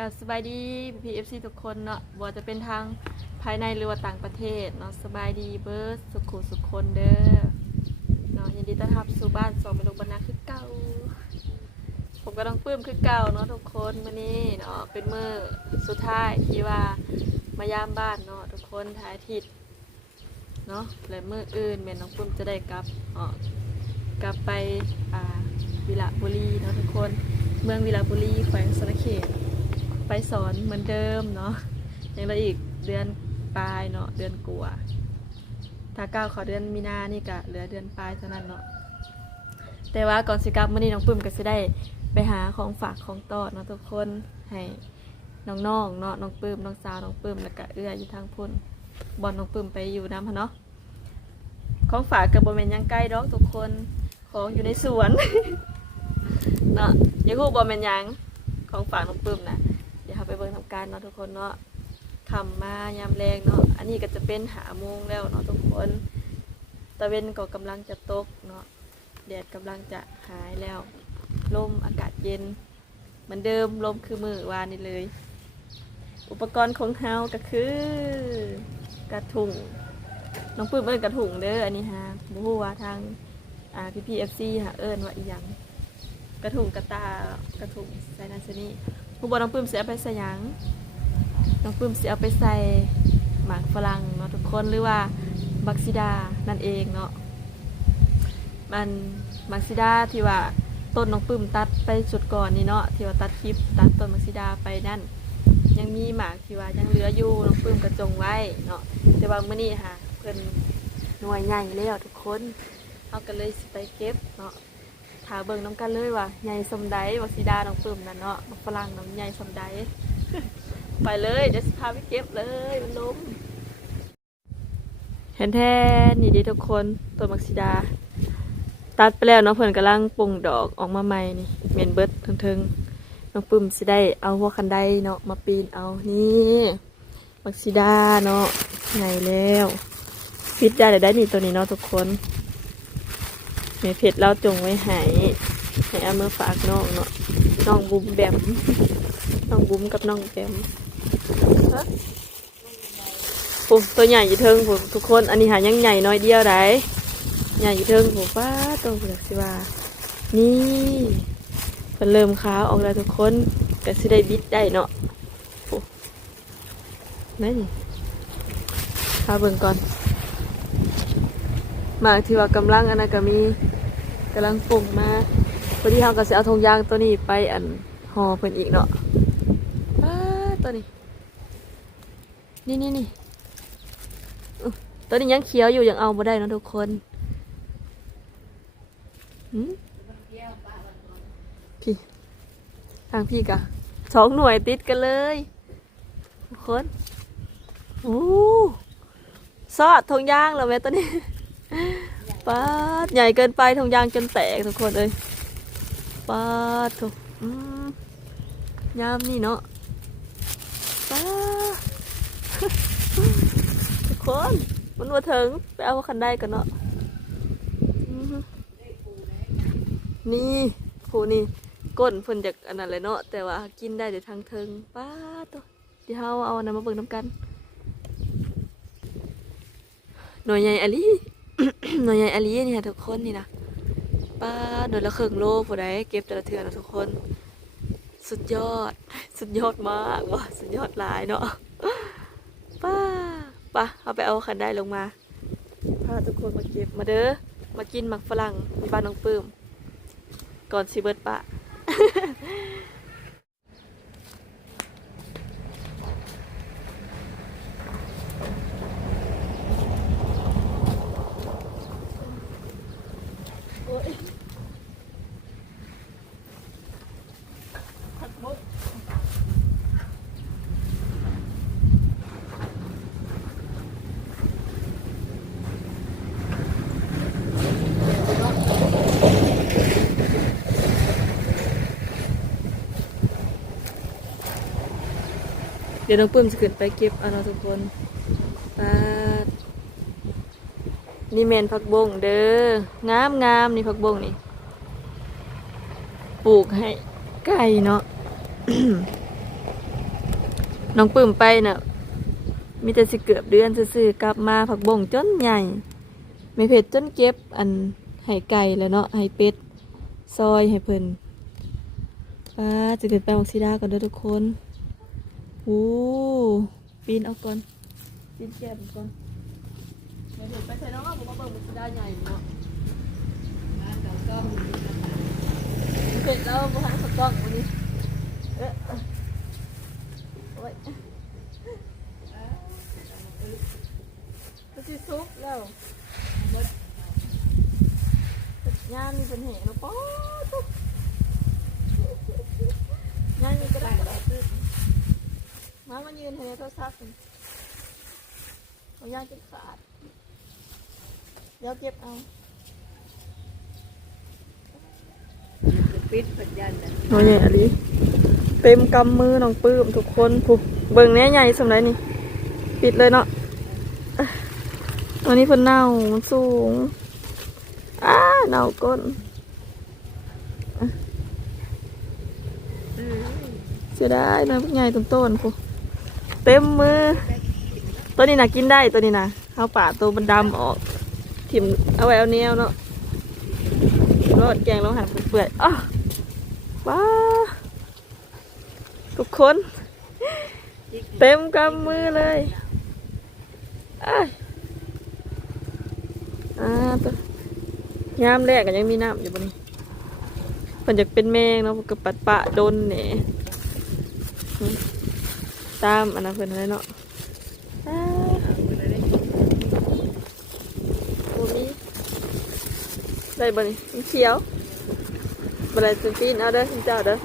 ก็สบายดีPFC ทุกคนเนาะบ่ว่าจะเป็นทางภายในหรือว่าต่างประเทศเนาะสบายดีเบิร์ดสุขคนเด้อเนาะยินดีต้อนรับสู่บ้านสองเมนูบรรณาคือเก่าผมก็ต้องปลื้มคือเก่าเนาะทุกคนมื้อนี้เนาะเป็นมื้อสุดท้ายที่ว่ามายามบ้านเนาะทุกคนท้ายอาทิตย์เนาะและมื้ออื่นแม่น้องปลื้มจะได้กลับไปวิระบุรีเนาะทุกคนเมืองวิระบุรีแขวงศรีสะเกษไปสอนเหมือนเดิมเนาะยังเหลืออีกเดือนปลายเนาะเดือนกัวถ้าก้าวขอเดือนมีนานี่ก็เหลือเดือนปลายเท่านั้นเนาะแต่ว่าก่อนสิกลับมื้อนี้น้องปึ้มก็สิได้ไปหาของฝากของต้อนเนาะทุกคนให้น้องๆเนาะน้องปึ้มน้องสาวน้องปึ้มแล้วก็เอื้ออยู่ทางพุ่นบอลน้องปึ้มไปอยู่น้ำเนาะของฝากก็บ่แม่นยังใกล้ดอกทุกคนของอยู่ในสวน เนาะอย่าฮู้บ่แม่นยังของฝากน้องปึ้มนะเดี๋ยวเราไปเบิ่งทำการเนาะทุกคนเนาะคำมายามแรงเนาะอันนี้ก็จะเป็น5 โมงแล้วเนาะทุกคนตะเวนก็กำลังจะตกเนาะแดดกำลังจะหายแล้วลมอากาศเย็นเหมือนเดิมลมคือมือวานนี่เลย อุปกรณ์ของเฮาก็คือกระถุงน้องปึ้มเอิ้นกระถุงเด้ออันนี้ฮะบ่ฮู้ว่าทางPPFC หาเอิ้นว่าอีหยังกระถุงกระตากระถุงใส่นั่นใส่นี่ผู้บอกน้องปึ้มเสียไปใส่หยังน้องปึ้มเสียไปใส่หมากฝรั่งเนาะทุกคนหรือว่าบักซิดานั่นเองเนาะมันบักซิดาที่ว่าต้นน้องปึ้มตัดไปสุดก่อนนี่เนาะที่ว่าตัดคลิปตัดต้นบักซิดาไปนั่นยังมีหมากที่ว่ายังเหลืออยู่น้องปึ้มกระจงไว้เนาะแต่ว่ามื้อนี้ค่ะเพิ่นหน่วยใหญ่แล้วทุกคนเอากันเลยสิไปเก็บเนาะถาเบิ่งน้ำกันเลยว่าใหญ่สมใดบักซิดาน้องปึ้มนั่นเนาะบักฝรั่งน้ำใหญ่สมใด ไปเลยเดี๋ยวพาไปเก็บเลยมันล้มเห็นแท้นี่ดิทุกคนตัวมักซิดาตัดไปแล้วเนาะเพื่อนกำลังปรุงดอกออกมาใหม่นี่เมนเบิร์ดทึงๆน้องปึ้มสิได้เอาหัวคันไดเนาะมาปีนเอานี่มักซิดาเนาะไงแล้วฟิตได้นี่ตัวนี้เนาะทุกคนเมเพชรเราจงไว้ให้เอามือฝากน้องเนาะน้องบุ้มแบมน้องบุ้มกับน้องแบมผมตัวใหญ่อยู่เทิงผมทุกคนอันนี้หายังใหญ่น้อยเดียวได้ใหญ่อยู่เทิงผมว่าตัวเปลือกสิว่านี่เป็นเริ่มขาวออกแล้วทุกคนก็สิได้บิดได้เนาะนั่นนี่ข้าเบิ่งก่อนหมากที่ว่ากำลังอันนั้นก็มีกำลังปุ่งมาพอดีเขาก็จะเอาธงยางตัวนี้ไปอันห่อเพิ่นอีกเนาะตัวนี้นี่ตัวนี้ยังเขียวอยู่ยังเอาบ่ได้นะทุกคนพี่ทางพี่กะ2 หน่วยติดกันเลยทุกคนโอ้ซอดธงยางแล้วแม่ตัวนี้ป้าดใหญ่เกินไปธงยางจนแตกทุกคนเลยป้าดทุกยามนี่เนาะป้าทุกคนมันมาถึงไปเอาคันได้กันเนาะนี่ผู้นี่ก้นเพิ่นจากอันนั้นเลยเนาะแต่ว่ากินได้แต่ทางเทิงป้าตัวเดี๋ยวเราเอาอันนั้นมาเบิ่งน้ำกันหน่วยใหญ่อลี หน่วยใหญ่อลีนี่ค่ะทุกคนนี่นะป้าโดยละครึ่งโลผู้ใดเก็บแต่ละเทื่อนะทุกคนสุดยอดมากว่ะสุดยอดหลายเนาะป้าเอาไปเอาคันได้ลงมาพาทุกคนมาเก็บมาเด้อมากินหมักฝรั่งมีบ้านน้องปื้มก่อนสิเบิดปะ เดี๋ยวน้องปื้มจะขึ้นไปเก็บเอาเนาะทุกคนนี่แมนผักบงเด้องามนี่ผักบงนี่ปลูกให้ไก่เนาะ น้องปื้มไปน่ะมีแต่สิเกือบเดือนซื่อๆกลับมาผักบ่งจนใหญ่ไม่เผ็ดจนเก็บอันให้ไก่แล้วเนาะให้เป็ดซอยให้เพิ่นป้าจะเกิดไปมักซิดาก่อนเด้อทุกคนโอ้ปีนเอาก่อนปีนแก้มก่อนไม่เผ็ดไปใส่น้องเอาผมมาเบิ่งมักซิดาใหญ่เนาะเผ็ดแล้วบ่ทันสักกล้องวันนี้โอ้ยก็สิซุปแล้วย่านมีเป็นเหตุแล้วป๊อตุ๊บย่านมีก็ได้มายืนให้โทรศัพท์เอาย่างจนขาดเดี๋ยวเก็บเอาปิดเพิ่นยันน่ะ โอ้ยเนี่ยอันนี้เต็มกำมือน้องปื้มทุกคนผู้เบิ่งแน่ใหญ่สำไรนี่ปิดเลยเนาะอันนี้เพิ่นเน่ามันสูงเน่าก้นเสียดายนะพวกใหญ่ต้นๆผู้เต็มมือตัวนี้นะกินได้ตัวนี้นะเอาป่าตัวมันดำออกถิ่มเอาไว้เอาแนวเนาะรอดแกงแล้วหั่นเปื่อยๆอ้อว้าทุกคนเต็มกำมือเลยตัวยามแรกก็ยังมีน้ำอยู่บนนี้เพิ่นจะเป็นแมงเนาะกับปัดปะโดนแหน่ตามอันนั้นเพิ่นเลยเนาะโอ้มีได้บ่นี่มันเขียวบ่ได้สิปีนเอาเด้อคุณเจ้าเด้อ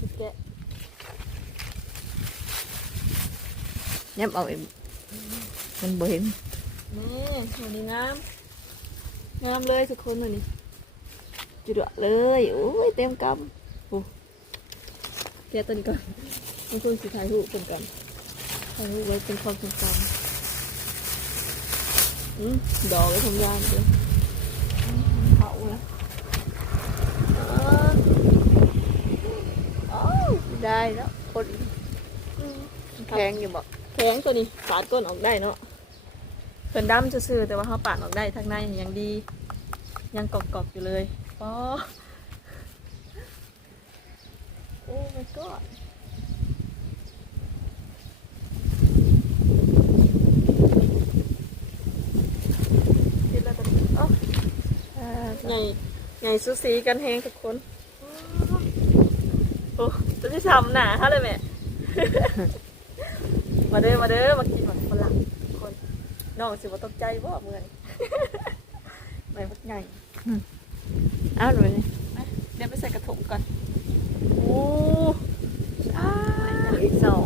สิแกะ ยับเอาเองมันบ่เห็น นี่วันนี้งามงามเลยทุกคนวันนี้จุดเลยโอ้ยเต็มกำโอ้แกะต้นก่อนมันควรสิถ่ายรูปเป็นกันถ่ายรูปไว้เป็นความทรงจำดอกไว้ทำยานเลยเผาแล้วได้แล้วคนแข็งอยู่บ่ แข็งตัวนี้ปาดก้นออกได้เนาะเป็นดำซื่อๆแต่ว่าเขาปาดออกได้ทางในยังดียังกรอบๆอยู่เลยป๊อโอ้ my god กินแล้วกันไงซูซีกันแห้งทุกคนโอ้จะที่ทำหนาเขาเลยแม่ มาเด้อมากินหมดคนละคนน้องสิว่าตกใจบ่เมื่อยไม่พักใหญ่ เอาเลย เดี๋ยวไปใส่กระถงก่อนโอ้อีกสอง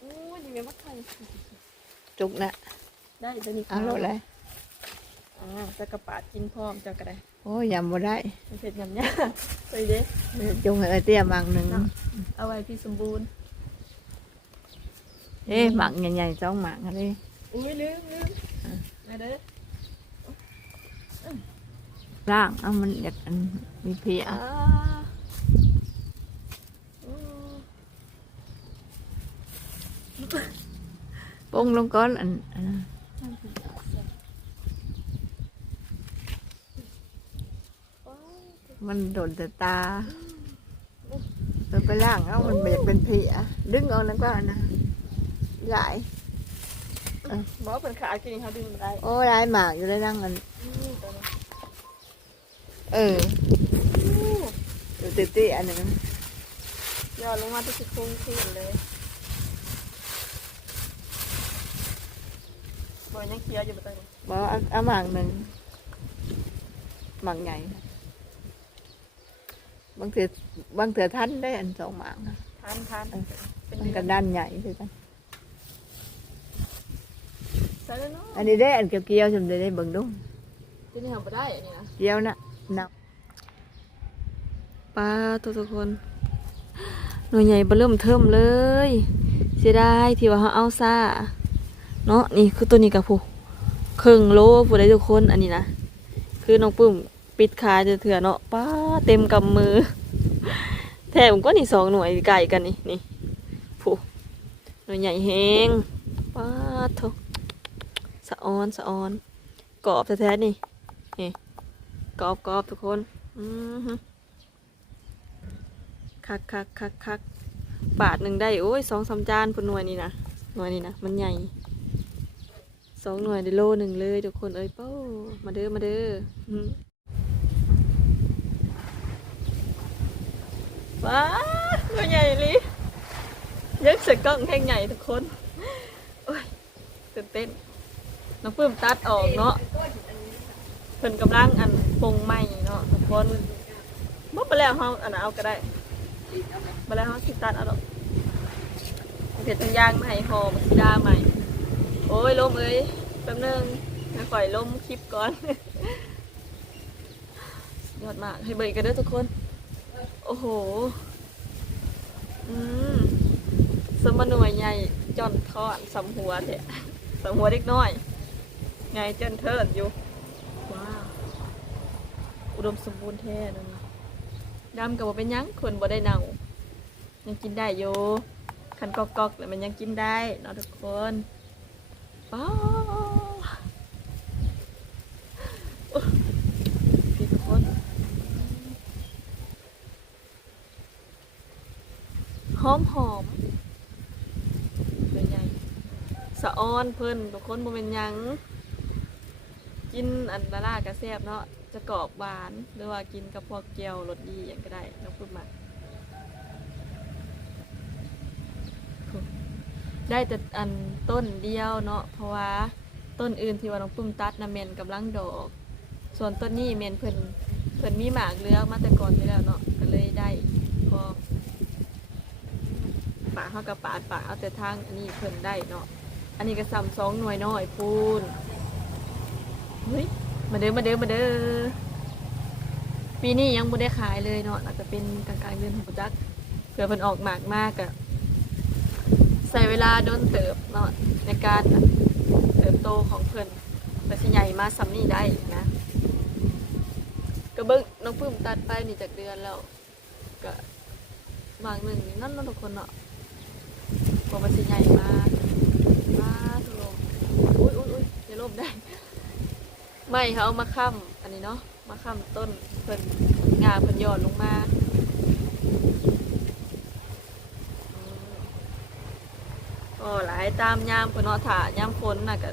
โอ้ยยังไงมักไข่ จุกนะ ได้จะนี่ เอาเลย จะกระปาดกินพร้อมจะกระได โอ้ยยำบ่ได้ เผ็ดยำยากไปเด้ จุงให้เตี้ยมังหนึ่ง เอาไว้พี่สมบูรณ์ หมักใหญ่ๆ2หมักอะไร อุ้ยลืมมาเด้อ ล่างเอามันอยากอันมีเพียปงลงก้อนอันมันโดนแต่ตาไปล่างเอามันอยากเป็นเพียดึงเอาแล้วก็นะใหญ่ บอกว่าเป็นขากินเขาดึงมาได้ โอ้ได้หมากอยู่ได้นั่งกันอยู่ตีอันหนึ่ง ยอดลงมาที่โค้งขึ้นเลยบอยยังเคี้ยวอยู่บนต้น บอกเอาหมากหนึ่งหมากใหญ่บางเถื่อท่านได้อัน2หมากนะ ทานเป็น มัน เดื กั อน นด้านใหญ่คือกัน ใส่แล้วเนาะ อันนี้ได้อันเกี่ยวๆจำได้เบิ่งดู ที่นี่ทำไม่ได้อันนี้นะ เกี่ยวนะนับ ปลาทุกคนหน่วยใหญ่เบิ่มเทิมเลย เสียดายที่ว่าเขาเอาซ่าเนาะนี่คือตัวนี้กับผู้ครึ่งโลผู้ใดทุกคนอันนี้นะคือน้องปุ้มปิดขาจะเถื่อเนาะป้าเต็มกำมือแถมก็นี่2 หน่วยไก่กันนี่ผู้หน่วยใหญ่แฮงป้าโถสะออนกรอบแท้ๆนี่กรอบทุกคนคักบาทหนึ่งได้โอ้ย2-3 จานพุ่นหน่วยนี่นะมันใหญ่2 หน่วยได้โลหนึ่งเลยทุกคนเอ้ยเป้ามาเด้อว้าหน่วยใหญ่ลิยักษ์ใส่กล้องแท่งใหญ่ทุกคนโอ้ยตื่นเต้นน้องปื้มตัดออกเนาะเพิ่นกำลังปรุงใหม่เนาะทุกคนบ่ไปแล้วเฮาเอาก็ได้ไปแล้วเฮาสิตัดเอาดอกเผ็ดทั้งย่างมาให้หอมสิดาใหม่โอ้ยลมเอ้ยแป๊บนึงให้ปล่อยลมคลิปก่อนยอดมากให้เบิ่งกันเด้อทุกคนโอ้โหสมหน่วยใหญ่จอนทอดสำหัวเถอะสำหัวเล็กน้อยไงจนเทิดอยู่ว้าวอุดมสมบูรณ์แท้นั่นดำกับว่าเป็นยังคนบ่ได้เน่ายังกินได้อยู่คันกอกๆแล้วมันยังกินได้เนาะทุกคนป้าทุกคนหอมเป็นไงสะอ้อนเพิ่นทุกคนบ่เป็นยังกินละล่ากระแซบเนาะจะกรอบหวานหรือว่ากินกับพวกเกี๊ยวรสดีอย่างก็ได้น้องพูดมาได้แต่ต้นเดียวเนาะเพราะว่าต้นอื่นที่ว่าน้องปุ้มตัดนะเมนกำลังดอกส่วนต้นนี้เมนเพิ่นมีหมากเลือกมาแต่ก่อนอยู่แล้วเนาะก็เลยได้พอปากเขากับปาดเอาแต่ทางอันนี้เพิ่นได้เนาะอันนี้ก็ซ้ำ2 หน่วยน้อยพูนเฮ้ยมาเด้อปีนี้ยังบ่ได้ขายเลยเนาะอาจจะเป็นกลางๆเดือนของจักเผื่อเพิ่นออกหมากมากอะใส่เวลาโดนเติบเนาะในการเติบโตของเพิ่นแต่สิใหญ่มาซ้ำนี่ได้นะก็เบิ่งน้องปื้มตัดไปนี่จากเดือนแล้วก็บางหนึ่งนี่นั่นเนาะทุกคนเนาะพอมันสิใหญ่มาทุกลมอุ้ยอย่าลมได้ไม่เขาเอามาค้ำอันนี้เนาะมาค้ำต้นเพิ่นงาเพิ่นยอดลงมาก็หลายตามยามเพิ่นเนาะถ่ายามฝนน่ะก็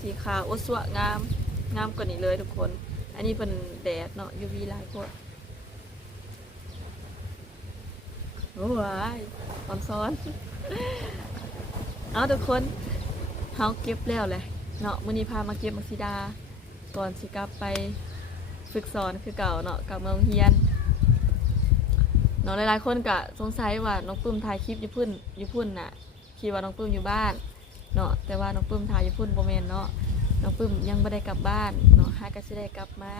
สีขาวอดสวยงามกว่านี้เลยทุกคนอันนี้เพิ่นแดดเนาะ UV หลายโพดโอ้ยซ้อนเอาทุกคนเฮาเก็บแล้วแหละเนาะมื้อนี้พามาเก็บมักซิดาก่อนสิกลับไปฝึกสอนคือเก่าเนาะกับเมืองเฮียนเนาะหลายๆคนก็สงสัยว่าน้องปื้มถ่ายคลิปอยู่พุ่นน่ะคิดว่าน้องปื้มอยู่บ้านเนาะแต่ว่าน้องปื้มถ่ายอยู่พุ่นบ่แม่นเนาะน้องปื้มยังบ่ได้กลับบ้านเนาะหาก็สิได้กลับมา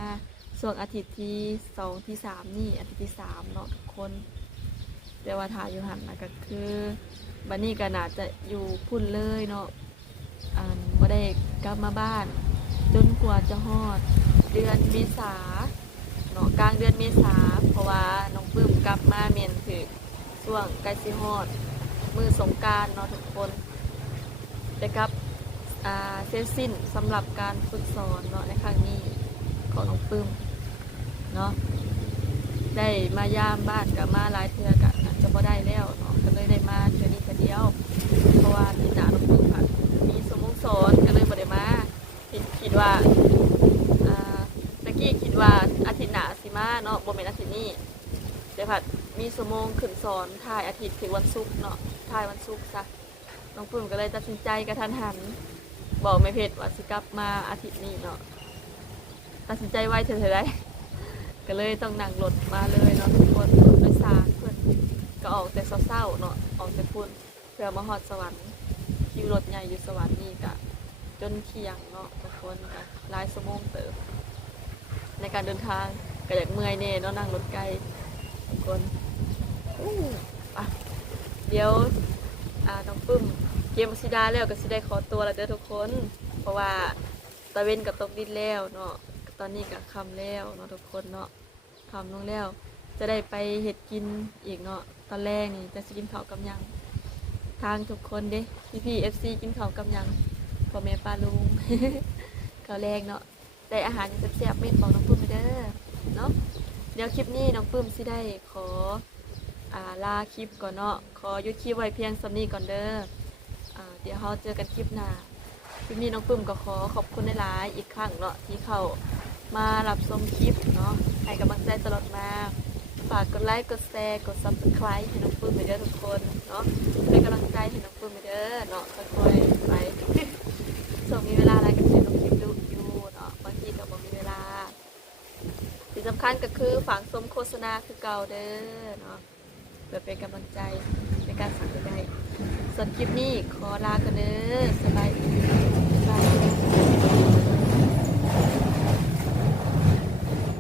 ช่วงอาทิตย์ที่2ที่3นี่อาทิตย์ที่3เนาะทุกคนแต่ว่าถ่ายอยู่หั่นน่ะก็คือบัดนี้ก็น่าจะอยู่พุ่นเลยเนาะบ่ได้กลับมาบ้านจนกว่าจะฮอดเดือนเมษาเนาะกลางเดือนเมษาเพราะว่าน้องปื้มกลับมาเมียนถึงช่วงใกล้สิฮอดมือสงกรานต์เนาะทุกคนได้กับเสร็จสิ้นสำหรับการฝึกสอนเนาะในครั้งนี้ของน้องปื้มเนาะได้มายามบ้านกับมาหลายเทื่อกันจะบ่ได้แล้วเนาะก็เลยได้มาเทื่อนี้เดียวเพราะว่าที่หน้าน้องปื้มค่ะมีสมงสอนก็เลยบ่ได้มาคิดว่าตะกี้คิดว่าอาทิตย์หน้าสิมาเนาะบ่แม่นอาทิตย์นี้เดี๋ยวผัดมีสมงขึ้นสอนถ่ายอาทิตย์ถึงวันศุกร์เนาะถ่ายวันศุกร์ซะน้องปื้มก็เลยตัดสินใจกระทันหันบอกแม่เพชรว่าสิกลับมาอาทิตย์นี้เนาะตัดสินใจไว้เถอะได้ก็เลยต้องนั่งรถมาเลยเนาะทุกคนรถโดยสารเพื่อนก็ออกแต่เช้าๆเนาะออกแต่พุ่นเพื่อมาฮอดสวรรค์คิวรถใหญ่อยู่สวรรค์นี่ก็จนเที่ยงเนาะทุกคนก็หลายชั่วโมงเติบในการเดินทางก็อยากเมื่อยแน่เนาะนั่งรถไกลทุกคนอ่ะเดี๋ยวน้อง ปึ้มเกมสิดาแล้วก็สิได้ขอตัวแล้วเด้อทุกคน เพราะว่าตะเวนก็ตกดินแล้วเนาะตอนนี้ก็ค่ำแล้วเนาะทุกคนเนาะค่ำลงแล้วจะได้ไปเฮ็ดกินอีกเนาะตอนแรกนี่จะสิกินข้าวกับหยังทางทุกคนเด้พี่ๆ FC กินข้าวกับหยังพ่อแม่ป้าลุง ข้าวแรงเนาะได้อาหารแซ่บๆเม่นบอกน้องปื้มไปเด้อเนาะเดี๋ยวคลิปนี้น้องปื้มสิได้ขอลาคลิปก่อนเนาะขอหยุดคลิปไว้เพียงสำนี้ก่อนเด้อเดี๋ยวเราเจอกันคลิปหน้าคลิปนี้น้องปื้มก็ขอขอบคุณหลายๆอีกครั้งเนาะที่เข้ามารับชมคลิปเนาะให้กำลังใจตลอดมาฝากกดไลค์กดแชร์กด Subscribe ให้น้องปื้มไปเด้อทุกคนเนาะเป็นกำลังใจให้น้องปื้มไปเด้อเนาะค่อยๆไป ส่งมีเวลาอะไรกันเสร็จลงคลิปดูอยู่เนาะบางทีก็บอกมีเวลาที่สำคัญก็คือฝังสมโฆษณาคือเก่าเด้อเนาะเพื่อเป็นกำลังใจในการสั่งได้ส่วนคลิปนี้ขอลากันเด้อสบายดี